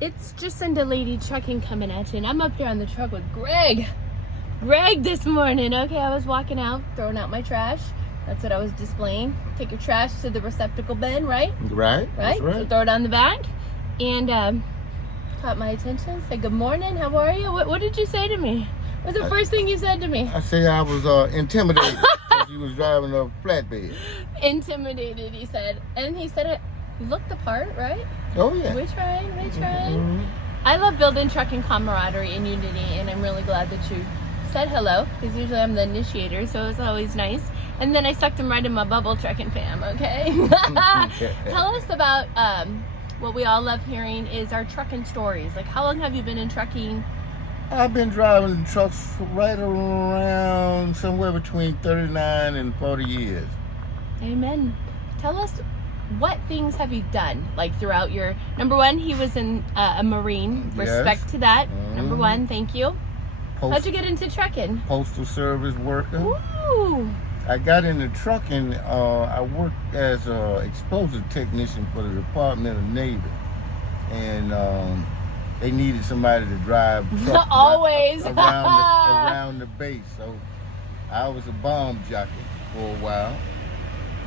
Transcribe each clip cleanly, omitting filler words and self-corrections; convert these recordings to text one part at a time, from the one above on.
It's Jacinda Lady Trucking coming at you, and I'm up here on the truck with Greg. Greg this morning. Okay, I was walking out, throwing out my trash. That's what I was displaying. Take your trash to the receptacle bin, right? Right. That's right. So throw it on the back. And caught my attention. Said, good morning, how are you? What did you say to me? What's the first thing you said to me? I say I was intimidated because you was driving a flatbed. Intimidated, he said. And he said it. You looked the part, right? Oh, yeah. We tried. Mm-hmm. I love building trucking camaraderie and unity, and I'm really glad that you said hello, because usually I'm the initiator, so it's always nice. And then I sucked him right in my bubble, Truckn Fam, okay? Tell us about what we all love hearing is our trucking stories. Like, how long have you been in trucking? I've been driving trucks right around somewhere between 39 and 40 years. Amen. Tell us, what things have you done, like, throughout your... Number one, he was in a Marine. Respect to that. Number one, thank you. How'd you get into trucking? Postal service worker. Ooh. I got into trucking. I worked as an explosive technician for the Department of Navy. And they needed somebody to drive trucks always around the base. So I was a bomb jockey for a while.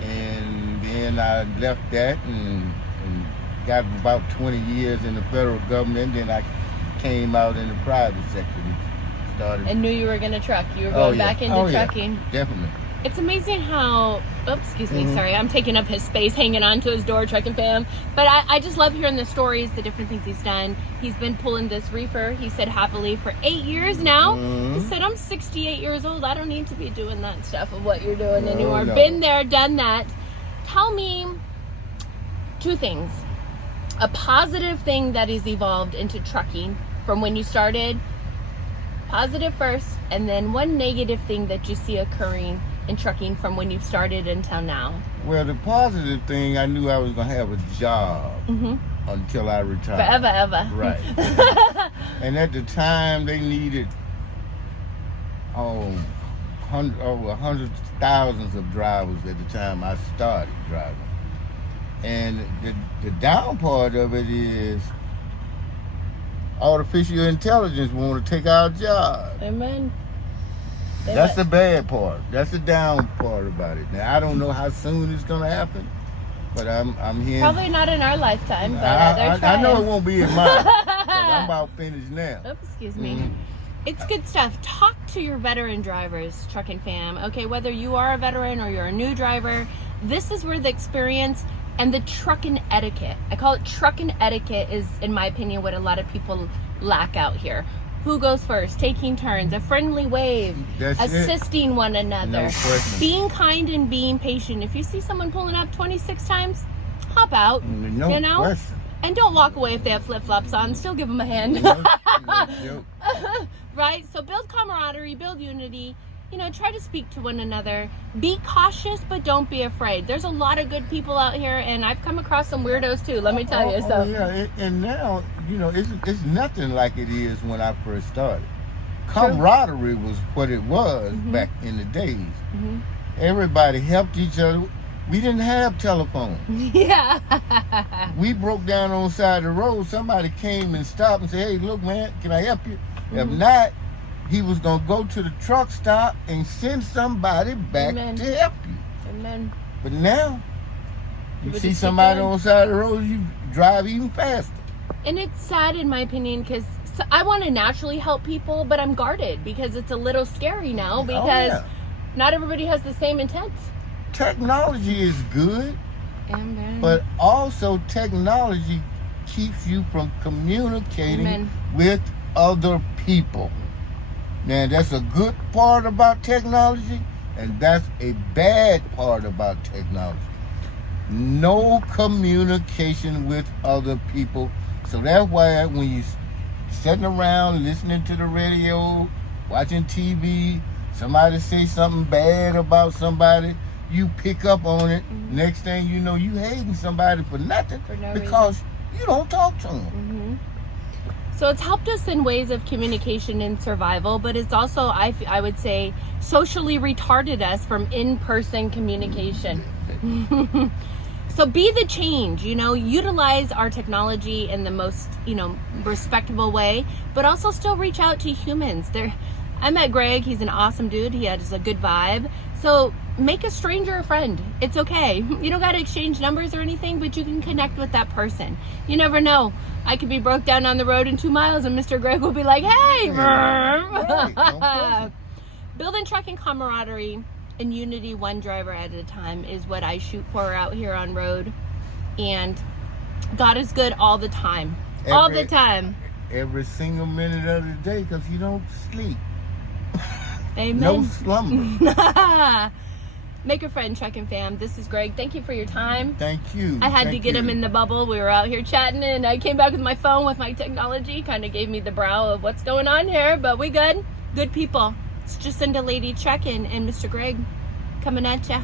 And then I left that and got about 20 years in the federal government. Then I came out in the private sector and started. And knew you were going to truck. You were going back into trucking. Yeah, definitely. It's amazing how, sorry, I'm taking up his space, hanging on to his door, Truckn Fam. But I just love hearing the stories, the different things he's done. He's been pulling this reefer, he said, happily for 8 years now. He said, I'm 68 years old. I don't need to be doing that stuff of what you're doing anymore. No. Been there, done that. Tell me two things. A positive thing that has evolved into trucking from when you started, positive first, and then one negative thing that you see occurring in trucking from when you started until now. Well, the positive thing, I knew I was going to have a job until I retired. Forever, ever. Right. And at the time, they needed over hundreds of thousands of drivers at the time I started driving. And the down part of it is artificial intelligence want to take our jobs. Amen. That's the bad part. That's the down part about it. Now, I don't know how soon it's going to happen, but I'm here. Probably not in our lifetime, but they're trying. I know it won't be in mine, but I'm about finished now. Oops, excuse me. It's good stuff. Talk to your veteran drivers, Truckn Fam. Okay, whether you are a veteran or you're a new driver, this is where the experience and the trucking etiquette, I call it trucking etiquette, is, in my opinion, what a lot of people lack out here. Who goes first? Taking turns, a friendly wave, assisting one another, being kind and being patient. If you see someone pulling up 26 times, hop out, you know? And don't walk away if they have flip-flops on. Still give them a hand. Right? So build camaraderie, build unity. You know, try to speak to one another. Be cautious, but don't be afraid. There's a lot of good people out here, and I've come across some weirdos too, let me tell you. So. Yeah, and now, you know, it's nothing like it is when I first started. Camaraderie was what it was back in the days. Everybody helped each other. We didn't have telephones. Yeah. We broke down on the side of the road. Somebody came and stopped and said, hey, look, man, can I help you? If not, he was going to go to the truck stop and send somebody back to help you. Amen. But now, you see somebody on the side of the road, you drive even faster. And it's sad, in my opinion, because I want to naturally help people, but I'm guarded because it's a little scary now because not everybody has the same intent. Technology is good, but also technology keeps you from communicating with other people. Now, that's a good part about technology, and that's a bad part about technology. No communication with other people. So that's why when you're sitting around listening to the radio, watching TV, somebody say something bad about somebody, you pick up on it. Next thing you know, you hating somebody for nothing because you don't talk to them. So it's helped us in ways of communication and survival, but it's also, I would say, socially retarded us from in-person communication. So be the change, utilize our technology in the most, respectable way, but also still reach out to humans. I met Greg. He's an awesome dude. He has a good vibe. So make a stranger a friend. It's okay. You don't got to exchange numbers or anything, but you can connect with that person. You never know. I could be broke down on the road in 2 miles and Mr. Greg will be like, hey, right. Building trucking camaraderie and unity, one driver at a time, is what I shoot for out here on road. And God is good all the time. All the time. Every single minute of the day, because you don't sleep. Amen. No slumber. Make a friend, Truckn Fam. This is Greg. Thank you for your time. Thank you. I had to get him in the bubble. We were out here chatting, and I came back with my phone with my technology. Kind of gave me the brow of what's going on here, but we good. Good people. It's Jacinda Lady Truckn and Mr. Greg coming at ya.